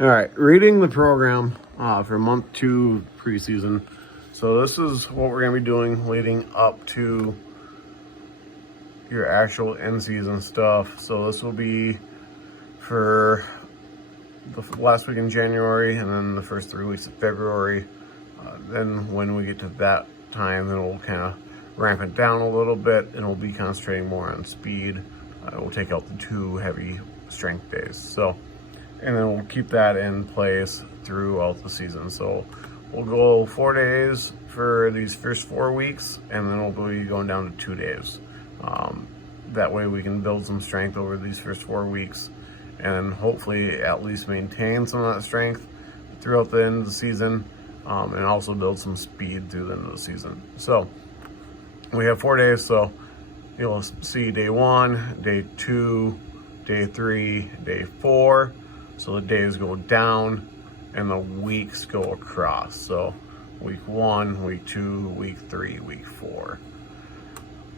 All right, reading the program for month 2 preseason. So this is what we're going to be doing leading up to your actual in-season stuff. So this will be for the last week in January and then the first 3 weeks of February. Then when we get to that time, then we'll kind of ramp it down a little bit and we'll be concentrating more on speed. We'll take out the 2 heavy strength days. So, and then we'll keep that in place throughout the season. So we'll go 4 days for these first 4 weeks, and then we'll be going down to 2 days. That way we can build some strength over these first 4 weeks and hopefully at least maintain some of that strength throughout the end of the season, and also build some speed through the end of the season. So we have 4 days, so you'll see day 1, day 2, day 3, day 4. So the days go down and the weeks go across. So week 1, week 2, week 3, week 4.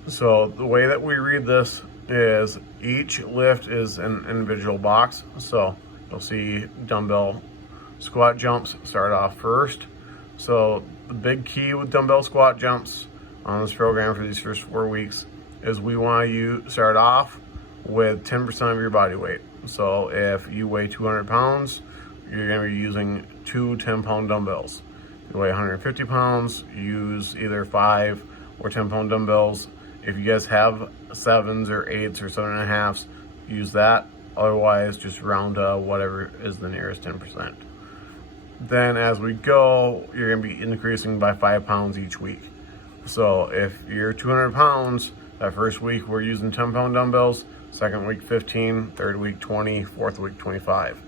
So the way that we read this is each lift is an individual box. So you'll see dumbbell squat jumps start off first. So the big key with dumbbell squat jumps on this program for these first 4 weeks is we want you start off with 10% of your body weight. So if you weigh 200 pounds, you're going to be using 2 10-pound dumbbells. If you weigh 150 pounds, use either 5 or 10-pound dumbbells. If you guys have 7s or 8s or 7.5s, use that. Otherwise, just round to whatever is the nearest 10%. Then as we go, you're going to be increasing by 5 pounds each week. So if you're 200 pounds, that first week we're using 10-pound dumbbells, second week 15, third week 20, fourth week 25.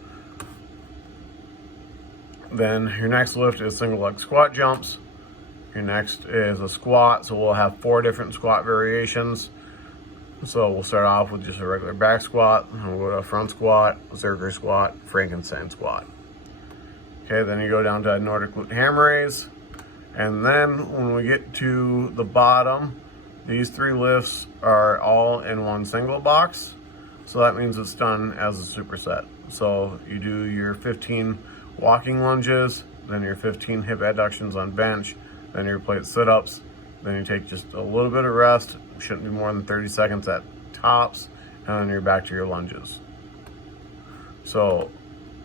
Then your next lift is single leg squat jumps. Your next is a squat, so we'll have 4 different squat variations. So we'll start off with just a regular back squat, and we'll go to a front squat, Zercher squat, Frankenstein squat. Okay, then you go down to a Nordic glute ham raise. And then when we get to the bottom, these 3 lifts are all in one single box. So that means it's done as a superset. So you do your 15 walking lunges, then your 15 hip adductions on bench, then your plate sit-ups, then you take just a little bit of rest, shouldn't be more than 30 seconds at tops, and then you're back to your lunges. So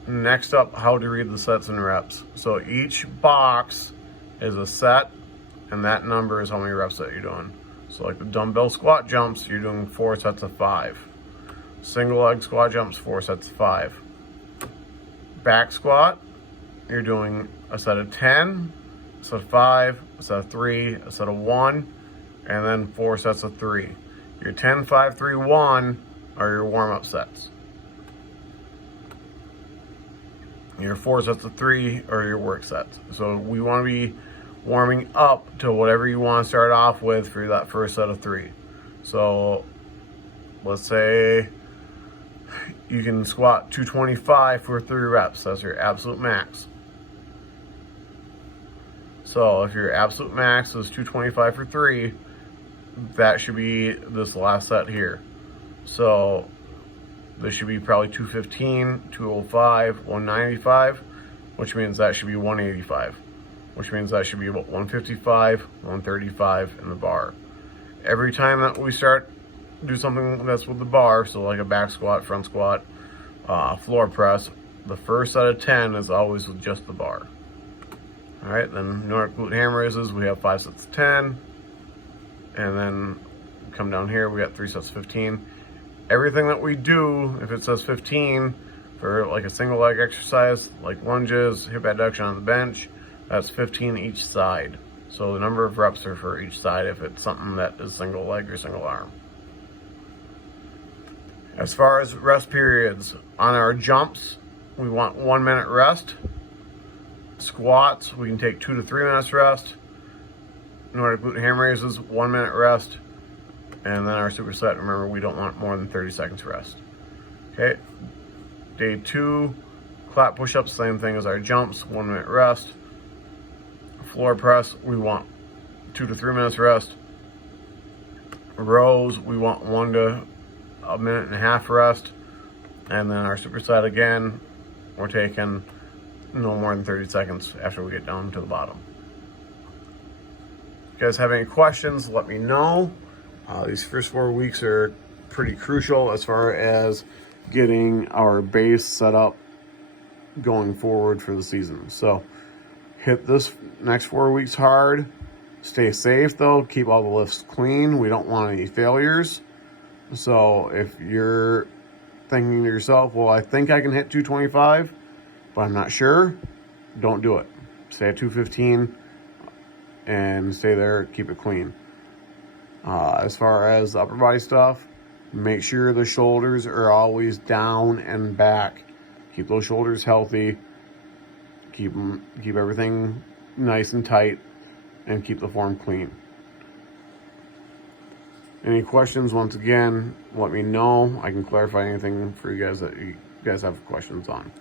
next up, how to read the sets and reps. So each box is a set, and that number is how many reps that you're doing. So like the dumbbell squat jumps, you're doing 4 sets of 5. Single leg squat jumps, 4 sets of 5. Back squat, you're doing a set of 10, a set of 5, a set of 3, a set of 1, and then 4 sets of 3. Your 10, 5, 3, 1 are your warm-up sets. Your 4 sets of 3 are your work sets. So we want to be warming up to whatever you want to start off with for that first set of 3. So let's say you can squat 225 for 3 reps. That's your absolute max. So if your absolute max is 225 for 3, that should be this last set here. So this should be probably 215, 205, 195, which means that should be 185, which means that should be about 155, 135 in the bar. Every time that we do something that's with the bar, so like a back squat, front squat, floor press, the first set of 10 is always with just the bar. All right, then Nordic glute ham raises, we have 5 sets of 10, and then come down here, we got 3 sets of 15. Everything that we do, if it says 15 for like a single leg exercise, like lunges, hip adduction on the bench, that's 15 each side. So the number of reps are for each side if it's something that is single leg or single arm. As far as rest periods, on our jumps, we want 1 minute rest. Squats, we can take 2 to 3 minutes rest. Nordic glute ham raises, 1 minute rest. And then our superset, remember, we don't want more than 30 seconds rest. Okay, day 2, clap push-ups, same thing as our jumps, 1 minute rest. Floor press, we want 2 to 3 minutes rest. Rows, we want 1 to a minute and a half rest. And then our superset again, we're taking no more than 30 seconds after we get down to the bottom. If you guys have any questions, let me know. These first 4 weeks are pretty crucial as far as getting our base set up going forward for the season. So hit this next 4 weeks hard. Stay safe though. Keep all the lifts clean. We don't want any failures. So if you're thinking to yourself, well, I think I can hit 225, but I'm not sure, don't do it. Stay at 215 and stay there. Keep it clean. As far as the upper body stuff, make sure the shoulders are always down and back. Keep those shoulders healthy. Keep everything nice and tight, and keep the form clean. Any questions, once again, let me know. I can clarify anything for you guys that you guys have questions on.